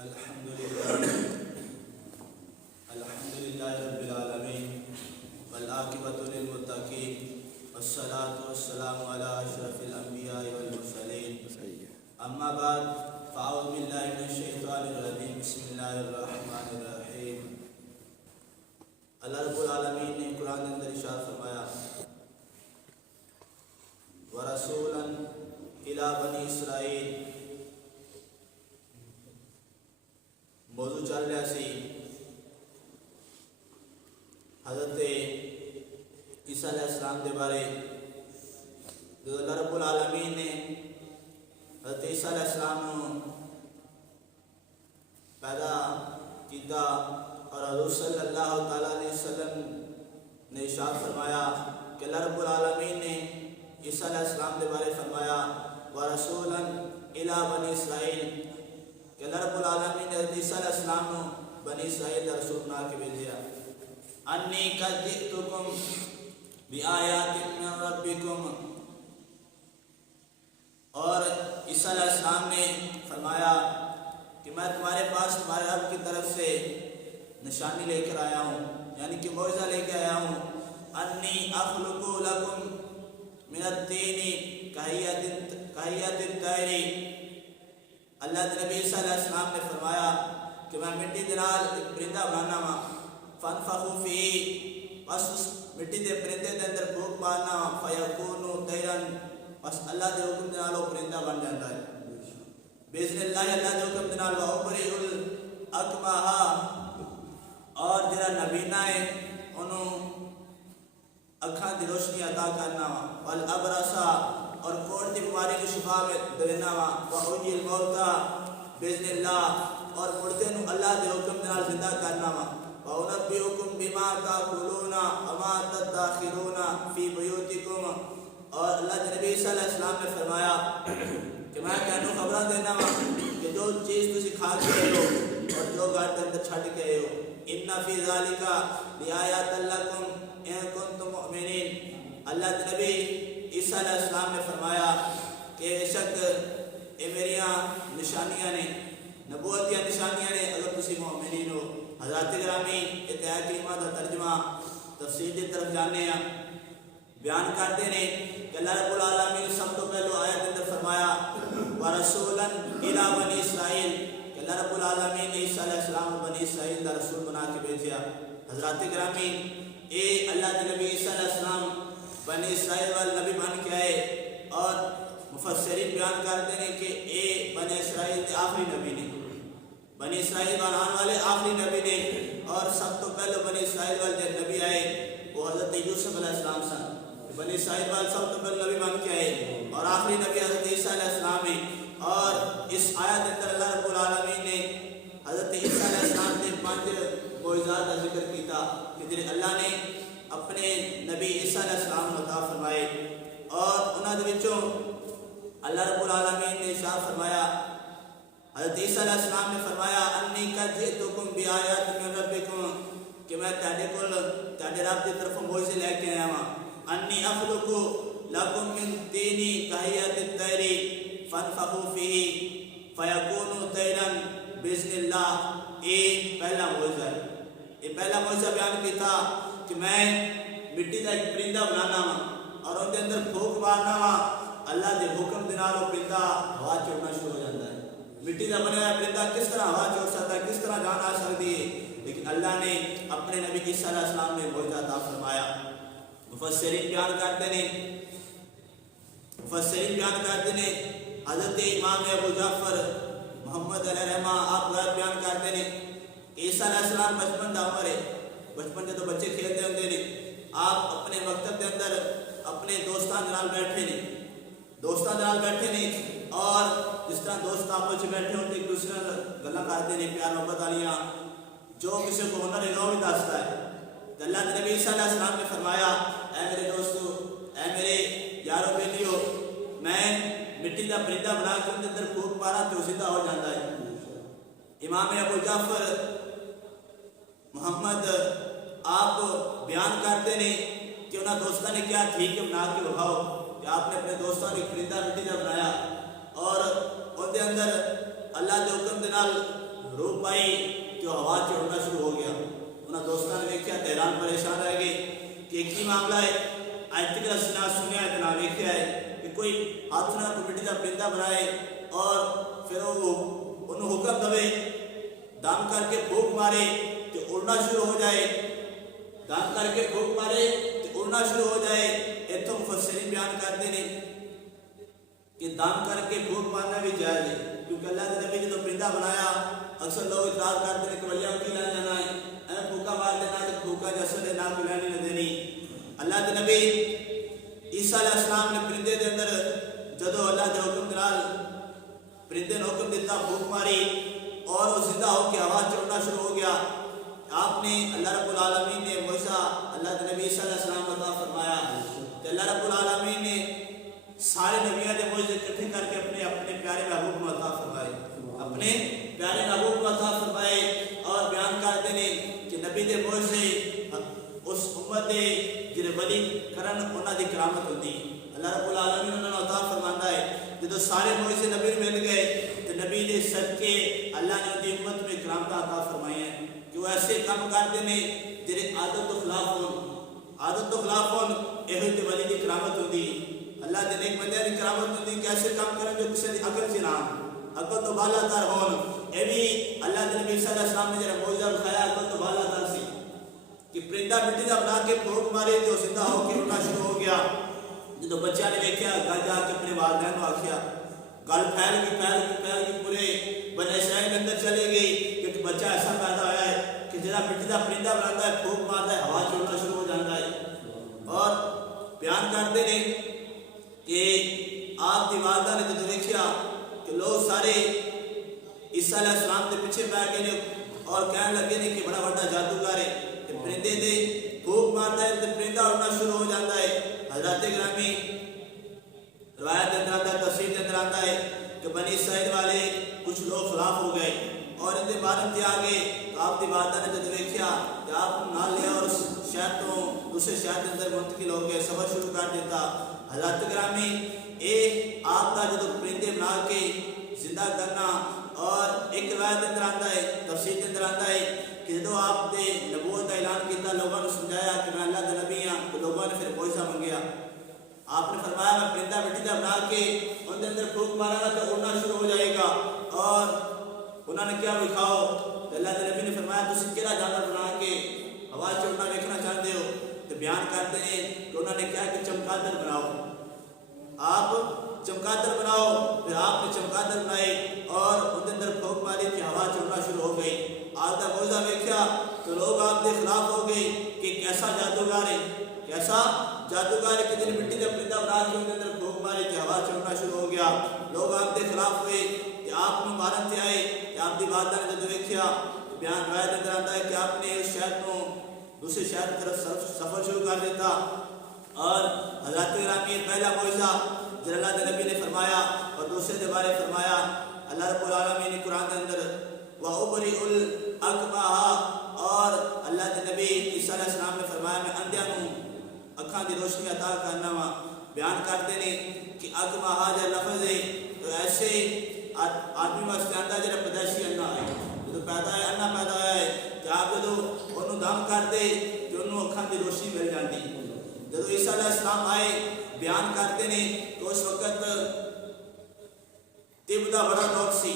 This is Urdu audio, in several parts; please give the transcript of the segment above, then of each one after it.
الحمدللہ رب العالمین والعاقبۃ للمتقین والصلاة والسلام علی اشرف الانبیاء والمرسلین اما بعد فاعوذ باللہ من الشیطان الرجیم بسم اللہ الرحمن الرحیم۔ اللہ رب العالمین نے قرآن کے اندر ارشاد فرمایا وَرَسُولًا إِلَىٰ بَنِي إِسْرَائِيلَ۔ موضوع چل رہا سی حضرت عیسیٰ علیہ السلام کے بارے۔ جو اللہ رب العالمین نے حضرت عیسیٰ علیہ السلام پیدا کیتا اور حضور صلی اللہ تعالیٰ علیہ وسلم نے ارشاد فرمایا کہ اللہ رب العالمین نے عیسیٰ علیہ السلام کے بارے فرمایا وَرَسُولًا إِلَىٰ بَنِي إِسْرَائِيلَ، کہ اللہ رب العالمین نے حضرت عیسیٰ علیہ السلام کو بنی اسرائیل کا رسول بنا کے بھیجا۔ انی قد جئتکم بآیات من ربکم، اور عیسیٰ علیہ السلام نے فرمایا کہ میں تمہارے پاس تمہارے رب کی طرف سے نشانی لے کر آیا ہوں، یعنی کہ معجزہ لے کے آیا ہوں۔ انی اخلق لکم من الطین کہیۃ الطیر، اللہ کے نبی صلی اللہ علیہ وسلم نے فرمایا کہ میں مٹی کے نال ایک پرندہ بنانا وا، فانفخوا فیہ، بس اس مٹی کے پرندے کے اندر پھونک مارنا وا، فیکون طیرا، بس اللہ کے حکم کے نال وہ پرندہ بن جاتا ہے باذن اللہ، اللہ کے حکم کے نال۔ وابرئ الاکمہ، اور جڑا نبینا ہے انہوں اکھاں دی روشنی عطا کرنا وا، والابرص، اور کوڑ دی بیماری کو شفا دینا وا، وحیی الموتى باذن اللہ، اور مردے نو اللہ دے حکم دے نال زندہ کرنا وا، وانبئکم بما تاکلون وما تدخرون فی بیوتکم، اور اللہ کے نبی صلی اللہ علیہ وسلم نے فرمایا کہ میں تینوں خبراں دینا وا کہ جو چیز تسی کھا کے آئے ہو اور جو گھر کے اندر چھڈ کے آئے ہو، ان فی ذالک لآیات لکم ان کنتم مؤمنین۔ اللہ کے نبی عیسیٰ علیہ السلام نے فرمایا کہ بے شک یہ میریاں نشانیاں نے، نبوتیاں نشانیاں نے اگر تسی مومنین ہو۔ حضرات گرامی ایت کریمہ کا ترجمہ تفسیر کی طرف جانے ہیں، بیان کرتے ہیں کہ اللہ رب العالمین نے سب تو پہلو آیت اندر فرمایا وَرَسُولًا إِلَىٰ بَنِي إِسْرَائِيلَ، کہ اللہ رب العالمین نے عیسیٰ علیہ السلام کو بنی اسرائیل کا رسول بنا کے بھیجا۔ حضرات گرامی اے اللہ کے نبی عیسیٰ علیہ السلام بنی اسرائیل والے نبی بن کے آئے، اور مفسرین بیان کرتے ہیں کہ اے بنی اسرائیل کے آخری نبی نے، بنی اسرائیل بنانے والے آخری نبی نے، اور سب تو پہلے بنی اسرائیل والے جب نبی آئے وہ حضرت یوسف علیہ السلام سن۔ بنی اسرائیل والے سب تو پہلے نبی بن کے آئے اور آخری نبی حضرت عیسیٰ علیہ السلام ہے۔ اور اس آیت اندر اللہ رب العالمین نے حضرت عیسیٰ علیہ السلام نے 5 معجزات کا ذکر کیتا کہ جنہیں اللہ نے اپنے نبی عیسیٰ علیہ السلام عطا فرمائے، اور انہاں دے وچوں اللہ رب العالمین نے ارشاد فرمایا، حضرت عیسیٰ علیہ السلام نے فرمایا انی قد جئتکم بآیات من ربکم، کہ میں تہاڈے کول تہاڈے رب دی طرفوں معجزے لے کے آیا ہاں۔ انی اخلق لکم من طین کہیۃ الطیر فانفخوا فیہ فیکون طیرا باذن اللہ۔ یہ پہلا معجزہ ہے، یہ پہلا معجزہ بیان کیتا کہ میں مٹی کا ایک پرندہ بنانا وا اور ان کے اندر پھونک مارنا وا، اللہ کے حکم دے نال وہ پرندہ ہوا چڑھنا شروع ہو جاتا ہے۔ مٹی کا بنیا ہوا پرندہ کس طرح ہوا چڑھ سکتا ہے، کس طرح جان آ سکتی ہے، لیکن اللہ نے اپنے نبی عیسیٰ علیہ السلام نے معجزہ عطا فرمایا۔ مفسرین بیان کرتے ہیں حضرت امام ابو جعفر محمد علیہ رحمہ آپ بیان کرتے ہیں عیسیٰ علیہ السلام بچپن دا عمر ہے، بچپن جب بچے کھیلتے ہوتے ہیں آپ اپنے مکتب کے اندر اپنے دوستان نال بیٹھے نے اور جس طرح دوست آپس میں بیٹھے ہوتے ایک دوسرے گلا کرتے ہیں پیار محبت والیاں، جو کسی کو ہنر ہے وہ بھی دستا ہے۔ تو اللہ کے نبی عیسیٰ علیہ السلام نے فرمایا اے میرے دوستو، اے میرے یارو بیلیو، میں مٹی کا پرندہ بنا کے ان کے اندر پھونک مارا تو زندہ ہو جاتا ہے۔ امام ابو جعفر محمد آپ بیان کرتے ہیں کہ انہاں دوستوں نے کیا ٹھیک بنا کے بکھاؤ کہ آپ نے اپنے دوستوں نے ایک پرندہ مٹی کا بنایا اور ان کے اندر اللہ کے حکم کے نال روح پائی تو ہوا چڑھنا شروع ہو گیا. انہاں دوستاں نے دیکھا تو حیران پریشان رہ گئے کہ کی معاملہ ہے. اج تک نہ سنیا ہے نہ دیکھا ہے کہ کوئی ہاتھ نہ کوئی مٹی کا پرندہ بنائے اور پھر وہ انہوں حکم دے دم کر کے پھونک مارے تو اڑنا شروع ہو جائے. دم کر کے پھونک مارے تو اڑنا شروع ہو جائے. اتوں مفسرین بیان کرتے ہیں کہ دم کر کے پھونک مارنا بھی جائز ہے, کیونکہ اللہ کے نبی نے تو پرندہ بنایا. اکثر لوگ اعتراض کرتے ہیں کہ ولیاں کی نہ جانا ہے, اے پھونکا مار دینا تو پھونکا جیسے نے نہ پلانی نہ دینی. اللہ کے نبی عیسیٰ علیہ السلام نے پرندے کے اندر جدو اللہ کے حکم نال پرندے نے حکم دیتا پھونک ماری اور وہ زندہ ہو کے آواز چڑھنا شروع ہو گیا. آپ نے اللہ رب العالمین نے معجزہ اللہ کے نبی عیسیٰ علیہ السلام عطا فرمایا. تو اللہ رب العالمین نے سارے نبیوں کے معجزے اکٹھے کر کے اپنے اپنے پیارے محبوب کو عطا فرمائے, اپنے پیارے محبوب کو عطا فرمائے. اور بیان کرتے ہیں کہ نبی کے معجزے اس امت دے جڑے ولی کرن انہاں دی کرامت ہوندی. اللہ رب العالمین انہاں نوں عطا فرماندا ہے جدوں سارے معجزے نبی نوں مل گئے تو نبی دے صدقے اللہ نے ان دی امت میں کرامت عطا فرمائی ہیں کہ وہ ایسے کام کرتے ہیں جڑے عادت تو خلاف ہون. عادت تو خلاف ہون یہ تے ولی دی کرامت ہوندی. اللہ دے نیک بندے دی کرامت ہوندی کہ ایسے کام کرن جو کسی دی عقل سے نہ عقل تو بالا تر ہون. یہ بھی اللہ کے نبی صلی اللہ علیہ وسلم نے جڑا معجزہ دکھایا عقل تو بالا تر سی کہ پرندہ مٹی کا بنا کے پھونک مارے تو زندہ ہو کے اڑنا شروع ہو گیا. جدو بچہ نے دیکھا گھر جا کے اپنے والدین کو آخیا, گل پھیل گئی پورے بنی اسرائیل کے اندر چلے گئی کہ بچہ ایسا پیدا ہوا ہے کہ جڑا مٹی کا پرندہ بناتا ہے پھونک مارتا ہے ہوا چڑھنا شروع ہو جاتا ہے. اور بیان کرتے ہیں کہ آپ کی والدہ نے جدو دیکھا کہ لوگ سارے عیسیٰ علیہ السلام کے پیچھے پہ گئے اور کہنے لگے کہ بڑا بڑا جادوگر ہے, پرندے دے پھونک مارتا ہے تو پرندہ اڑنا شروع ہو جاتا ہے. حضرات گرامی روایت اندر آتا ہے, تفسیر کے اندر آتا ہے کہ بنی اسرائیل والے کچھ لوگ خلاف ہو گئے اور ان کے بارے میں آگے تو آپ کی والدہ نے جب دیکھا کہ آپ نہ لیا اور شہر تو دوسرے شہر کے اندر منتقل ہو گئے, سفر شروع کر دیتا. حضرات گرامی یہ آپ کا جب پرندے بنا کے زندہ کرنا. اور ایک روایت اندر آتا ہے, تفسیر کے اندر آتا ہے کہ جب آپ نے نبوت کا اعلان کیا لوگوں نے سمجھایا کہ میں اللہ کا نبی ہوں تو لوگوں نے پھر معجزہ منگیا. آپ نے فرمایا میں پرندہ مٹی کا بنا کے ان کے اندر پھونک مارا گا تو اڑنا شروع ہو جائے گا. اور انہوں نے کیا دکھاؤ تو اللہ کے نبی نے فرمایا تم کہڑا جانور بنا کے ہوا چڑھنا دیکھنا چاہتے ہو تو بیان کرتے ہیں کہ انہوں نے کیا کہ چمگادڑ بناؤ, آپ چمگادڑ بناؤ. پھر آپ نے چمگادڑ بنائے اور ان کے اندر پھونک ماری کہ ہوا چڑھنا شروع ہو گئی. آپ کا معجزہ دیکھا تو لوگ آپ کے خلاف ہو گئے کہ کیسا جادوگر ہے, کیسا جادوگر ہے کہ جن مٹی کا پرندہ بنا کے ان کے اندر پھونک ماری کہ ہوا چڑھنا شروع ہو گیا. لوگ آپ کے خلاف ہوئے کہ آپ مبارک سے آئے کہ آپ کی والدہ نے جب دیکھا بیان روایت اندر آتا ہے کہ آپ نے اس شہر کو دوسرے شہر کی طرف سفر شروع کر دیتا. اور حضرات گرامی پہلا معجزہ جو اللہ کے نبی نے فرمایا اور دوسرے کے بارے فرمایا اللہ رب العالمین نے قرآن کے اندر وَأُبْرِئُ الْأَكْمَحَ, اور اللہ کے نبی عیسیٰ علیہ السلام نے فرمایا میں اندھیاں کو اکھاں کی روشنی عطا کرنا وا. بیان کرتے ہیں کہ اکمہا جو لفظ ہے تو ایسے آدمی واسطے آتا ہے جڑا پیدائشی انا ہے, جو پیدا ہے انا پیدا ہوا ہے کہ آپ جدو انہوں دم کرتے تو انہوں اکھاں کی روشنی مل جاتی. جب عیسیٰ علیہ السلام آئے بیان کرتے ہیں تو اس وقت طب کا بڑا دور سی,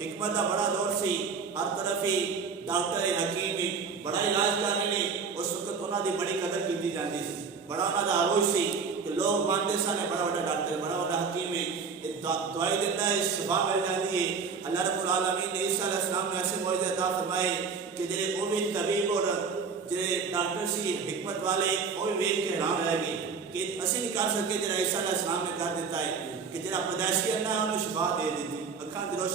حکمت کا بڑا دور سی, ہر طرف ہی ڈاکٹر حکیم بڑا علاج کرنے نے اس وقت انہوں کی بڑی قدر کی جاتی سی, بڑا انہوں کا عروج سی کہ لوگ مانتے سن بڑا بڑا ڈاکٹر بڑا بڑا حکیم ہے, دوائی دیتا ہے شفا مل جاتی ہے. اللہ رب العالمین نے عیسیٰ علیہ السلام نے ایسے معجزے عطا فرمائے کہ جڑے وہ بھی طبیب اور جڑے ڈاکٹر سی حکمت والے وہ بھی ویکھ کے حیران رہ گئے کہ اسی نہیں کر سکے جڑا عیسیٰ علیہ السلام نے کر دیتا ہے کہ جڑا پیدائشی انا ہے انہوں شفا دے دیتی, اکھاں کی روشنی